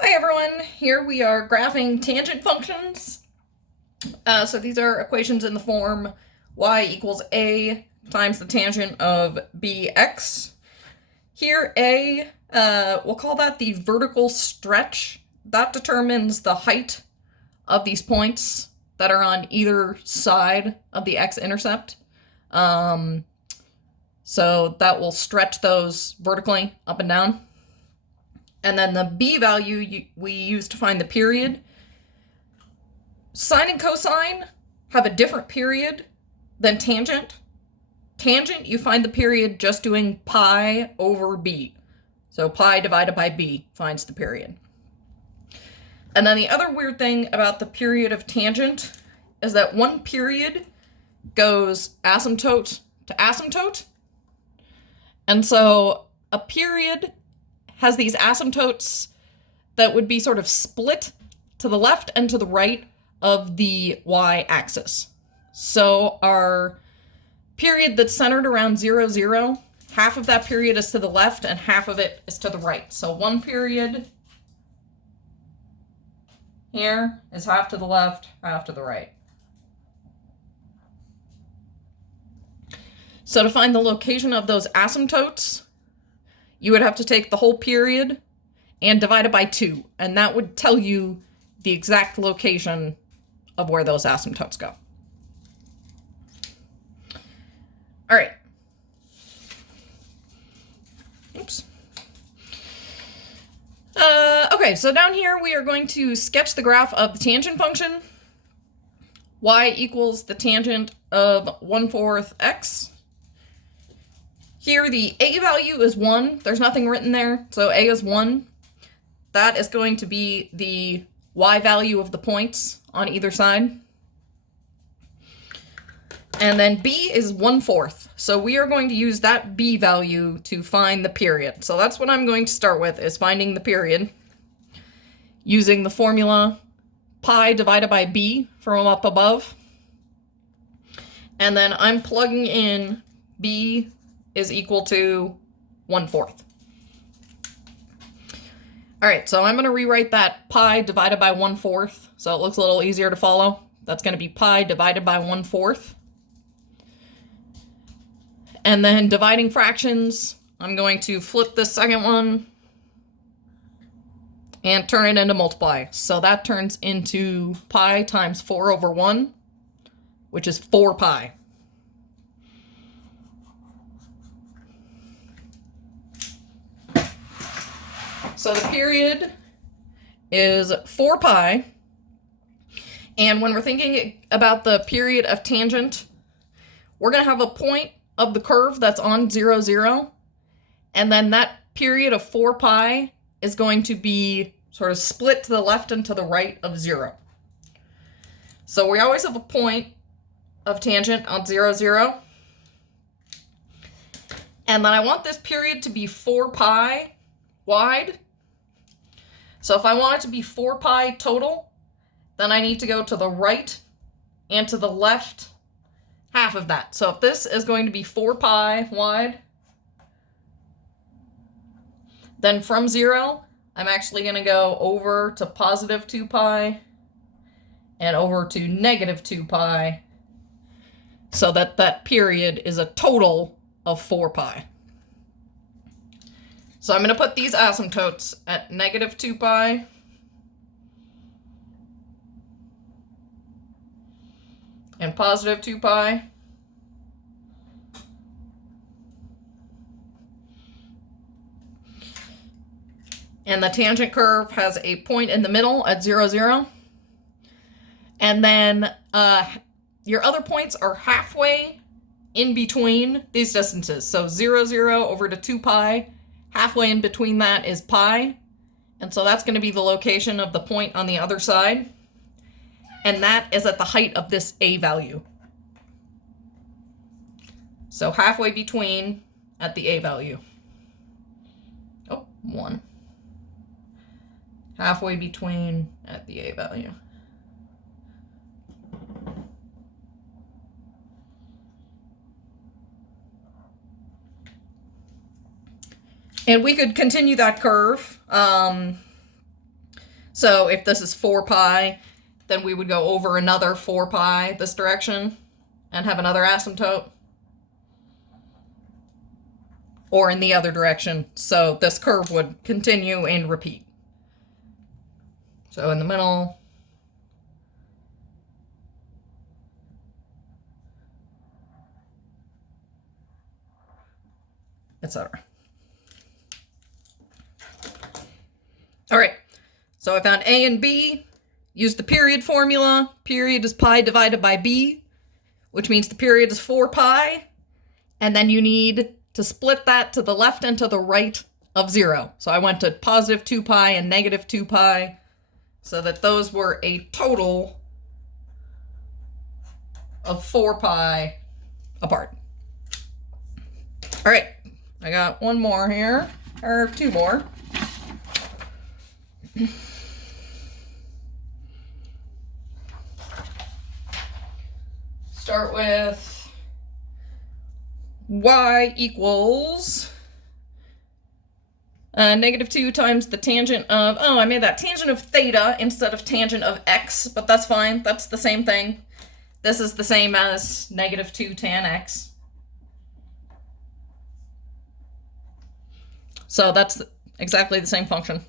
Hi everyone, here we are graphing tangent functions. So these are equations in the form y equals a times the tangent of bx. Here a, we'll call that the vertical stretch. That determines the height of these points that are on either side of the x-intercept. So that will stretch those vertically up and down. And then the b value we use to find the period. Sine and cosine have a different period than tangent. Tangent, you find the period just doing pi over b. So pi divided by b finds the period. And then the other weird thing about the period of tangent is that one period goes asymptote to asymptote. And so a period has these asymptotes that would be sort of split to the left and to the right of the y-axis. So our period that's centered around 0, 0, half of that period is to the left and half of it is to the right. So one period here is half to the left, half to the right. So to find the location of those asymptotes, you would have to take the whole period and divide it by 2, and that would tell you the exact location of where those asymptotes go. All right. Oops. Okay, so down here we are going to sketch the graph of the tangent function. Y equals the tangent of 1/4 x. Here the a value is 1. There's nothing written there, so a is 1. That is going to be the y value of the points on either side. And then b is 1/4. So we are going to use that b value to find the period. So that's what I'm going to start with, is finding the period using the formula pi divided by b from up above. And then I'm plugging in b is equal to 1/4. All right, so I'm going to rewrite that pi divided by 1/4 so it looks a little easier to follow. That's going to be pi divided by 1/4. And then dividing fractions, I'm going to flip this second one and turn it into multiply. So that turns into pi times 4/1, which is 4 pi. So the period is 4 pi. And when we're thinking about the period of tangent, we're going to have a point of the curve that's on 0, 0. And then that period of 4 pi is going to be sort of split to the left and to the right of 0. So we always have a point of tangent on 0, 0. And then I want this period to be 4 pi wide. So if I want it to be 4 pi total, then I need to go to the right and to the left half of that. So if this is going to be 4 pi wide, then from 0, I'm actually going to go over to positive 2 pi and over to negative 2 pi, so that that period is a total of 4 pi. So I'm going to put these asymptotes at negative 2 pi and positive 2 pi. And the tangent curve has a point in the middle at 0, 0. And then your other points are halfway in between these distances. So 0, 0 over to 2 pi. Halfway in between that is pi. And so that's going to be the location of the point on the other side. And that is at the height of this a value. So halfway between at the a value. Oh, 1. Halfway between at the a value. And we could continue that curve So if this is 4 pi, then we would go over another 4 pi this direction and have another asymptote. Or in the other direction. So this curve would continue and repeat. So in the middle, etc. All right, so I found A and B, used the period formula. Period is pi divided by b, which means the period is 4 pi, and then you need to split that to the left and to the right of 0. So I went to positive 2 pi and negative 2 pi, so that those were a total of 4 pi apart. All right, I got one more here, or two more. Start with y equals negative 2 times the tangent of, oh, I made that tangent of theta instead of tangent of x, but that's fine. That's the same thing. This is the same as negative 2 tan x. So that's exactly the same function.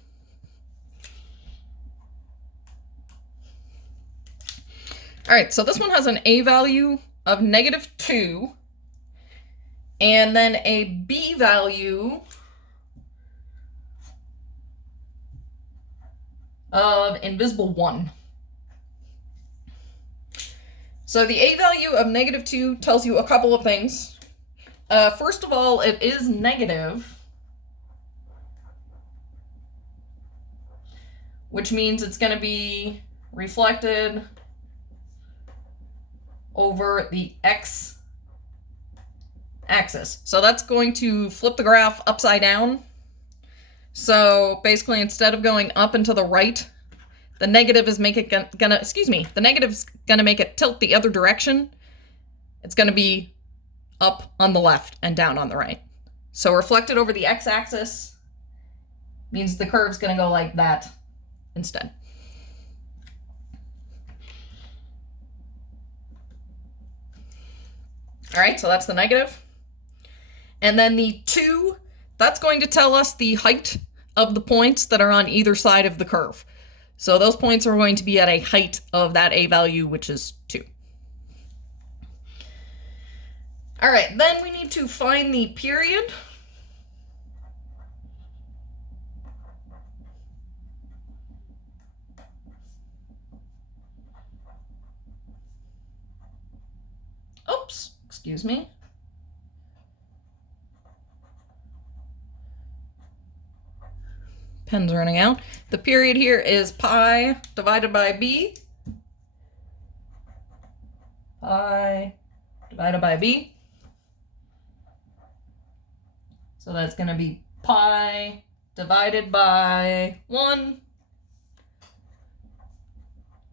All right, so this one has an a value of negative 2, and then a b value of invisible 1. So the a value of negative 2 tells you a couple of things. First of all, it is negative, which means it's going to be reflected over the x-axis. So that's going to flip the graph upside down. So basically, instead of going up and to the right, the negative is the negative's gonna make it tilt the other direction. It's gonna be up on the left and down on the right. So reflected over the x-axis means the curve's gonna go like that instead. All right, so that's the negative. And then the 2, that's going to tell us the height of the points that are on either side of the curve. So those points are going to be at a height of that a value, which is 2. All right, then we need to find the period. Oops, excuse me. Pen's running out. The period here is pi divided by b. Pi divided by b. So that's going to be pi divided by 1.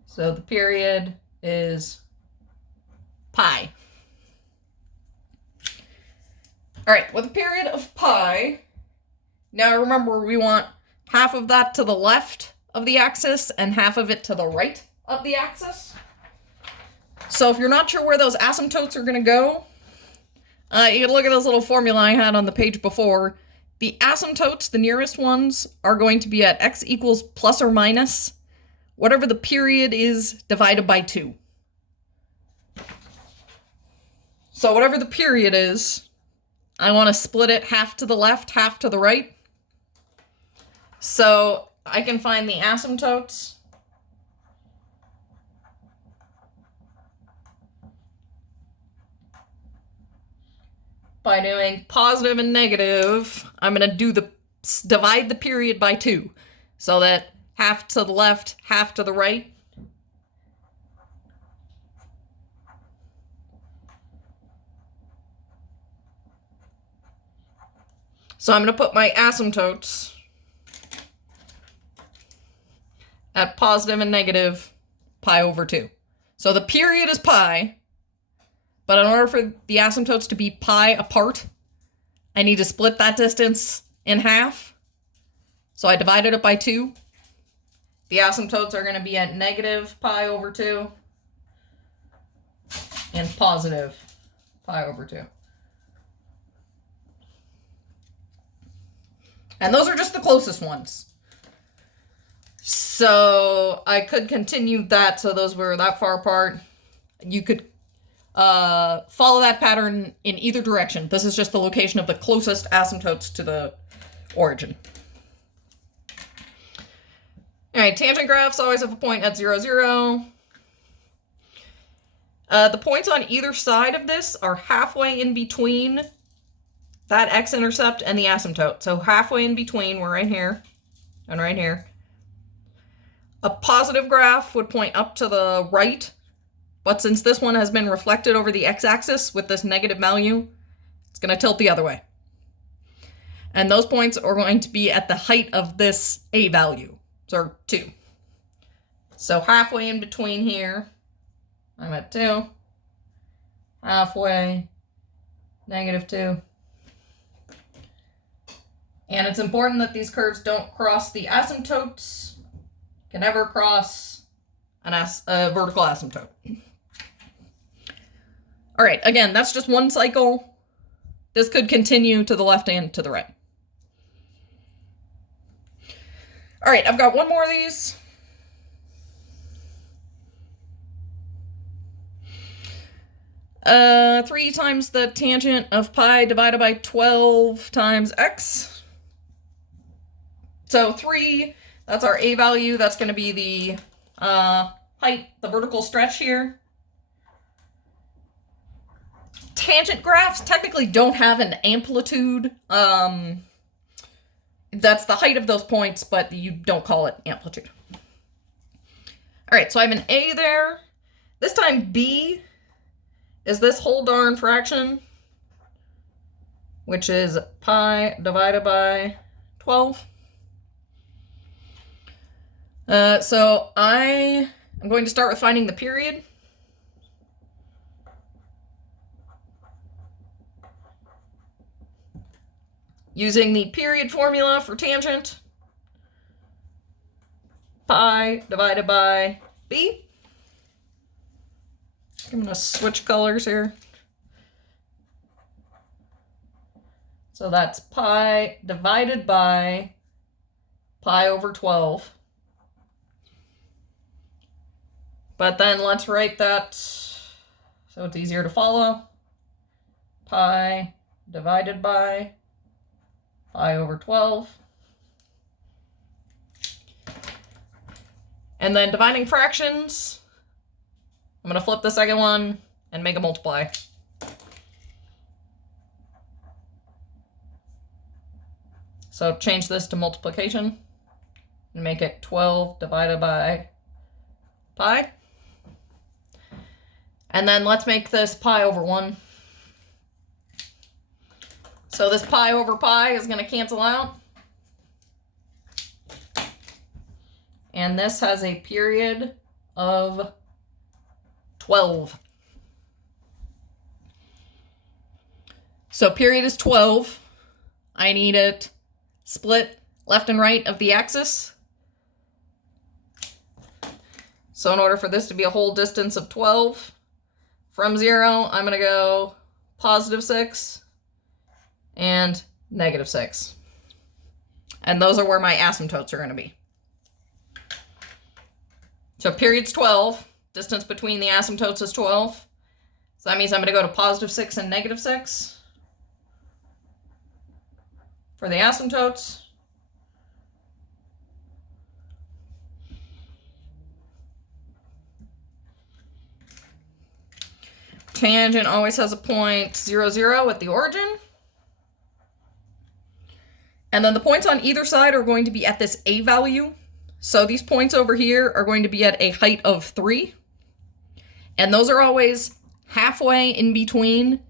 So the period is pi. All right, with a period of pi, now remember we want half of that to the left of the axis and half of it to the right of the axis. So if you're not sure where those asymptotes are going to go, you can look at this little formula I had on the page before. The asymptotes, the nearest ones, are going to be at x equals plus or minus whatever the period is divided by 2. So whatever the period is, I want to split it half to the left, half to the right. So I can find the asymptotes by doing positive and negative. I'm going to divide the period by 2, so that half to the left, half to the right. So I'm going to put my asymptotes at positive and negative pi over 2. So the period is pi, but in order for the asymptotes to be pi apart, I need to split that distance in half. So I divided it by 2. The asymptotes are going to be at negative pi over 2 and positive pi over 2. And those are just the closest ones. So I could continue that, so those were that far apart. You could follow that pattern in either direction. This is just the location of the closest asymptotes to the origin. All right, tangent graphs always have a point at 0, 0. The points on either side of this are halfway in between that x-intercept and the asymptote. So halfway in between, we're right here and right here. A positive graph would point up to the right, but since this one has been reflected over the x-axis with this negative value, it's going to tilt the other way. And those points are going to be at the height of this a value, so 2. So halfway in between here, I'm at 2. Halfway, negative 2. And it's important that these curves don't cross the asymptotes. Can never cross a vertical asymptote. All right, again, that's just one cycle. This could continue to the left and to the right. All right, I've got one more of these. Three times the tangent of pi divided by 12 times x. So 3, that's our a value. That's going to be the height, the vertical stretch here. Tangent graphs technically don't have an amplitude. That's the height of those points, but you don't call it amplitude. All right, so I have an a there. This time b is this whole darn fraction, which is pi divided by 12. So I am going to start with finding the period. Using the period formula for tangent, pi divided by b. I'm going to switch colors here. So that's pi divided by pi over 12. But then let's write that so it's easier to follow. Pi divided by pi over 12. And then dividing fractions, I'm going to flip the second one and make a multiply. So change this to multiplication and make it 12 divided by pi. And then let's make this pi over 1. So this pi over pi is going to cancel out. And this has a period of 12. So period is 12. I need it split left and right of the axis. So in order for this to be a whole distance of 12, from 0, I'm going to go positive 6 and negative 6. And those are where my asymptotes are going to be. So period's 12. Distance between the asymptotes is 12. So that means I'm going to go to positive 6 and negative 6 for the asymptotes. Tangent always has a point 0, 0 at the origin. And then the points on either side are going to be at this a value. So these points over here are going to be at a height of 3. And those are always halfway in between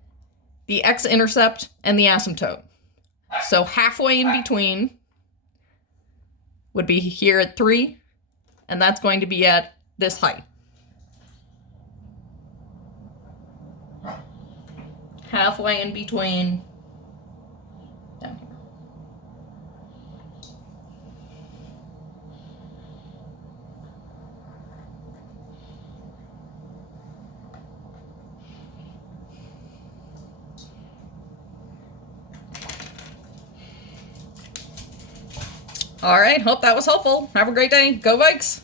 the x-intercept and the asymptote. So halfway in between would be here at 3, and that's going to be at this height. Halfway in between down here. All right, hope that was helpful. Have a great day. Go Vikes!